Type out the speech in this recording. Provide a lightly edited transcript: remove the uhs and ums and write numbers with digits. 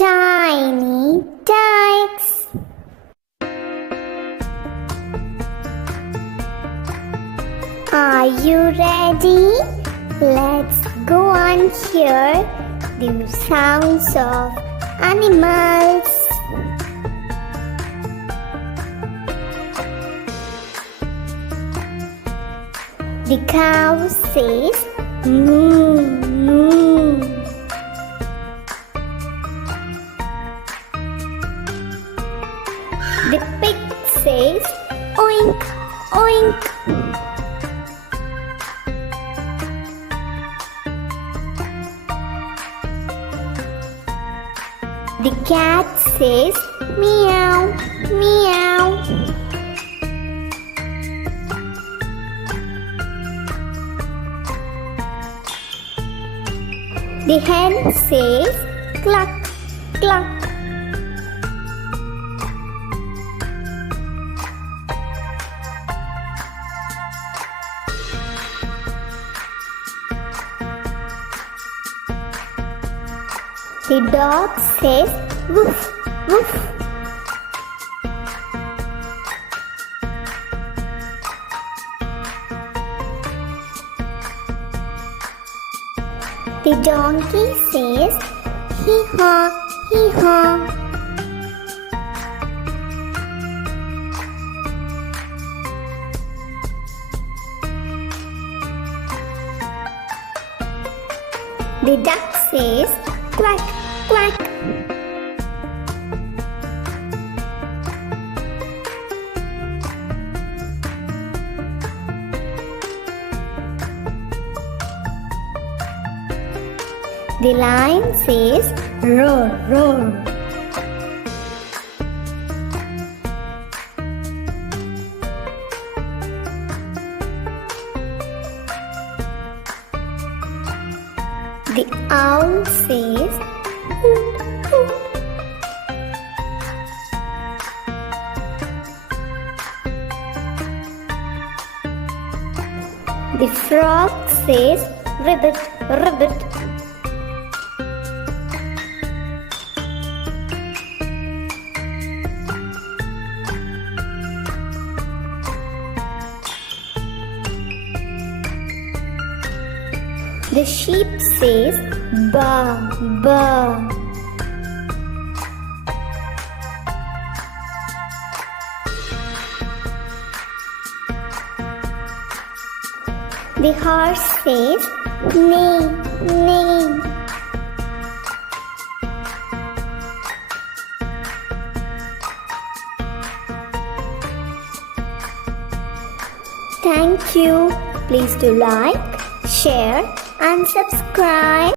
Tinytikes. Are you ready? Let's go and hear the sounds of animals. The cow says moo, moo. The pig says oink, oink. The cat says meow, meow. The hen says cluck, cluck. The dog says woof, woof. The donkey says hee-haw, hee-haw. The duck says quack, quack. The lion says roar, roar. The owl says hoot, hoot. The frog says ribbit, ribbit. The sheep says baa, baa. The horse says neigh, neigh. Thank you. Please do like, share and subscribe.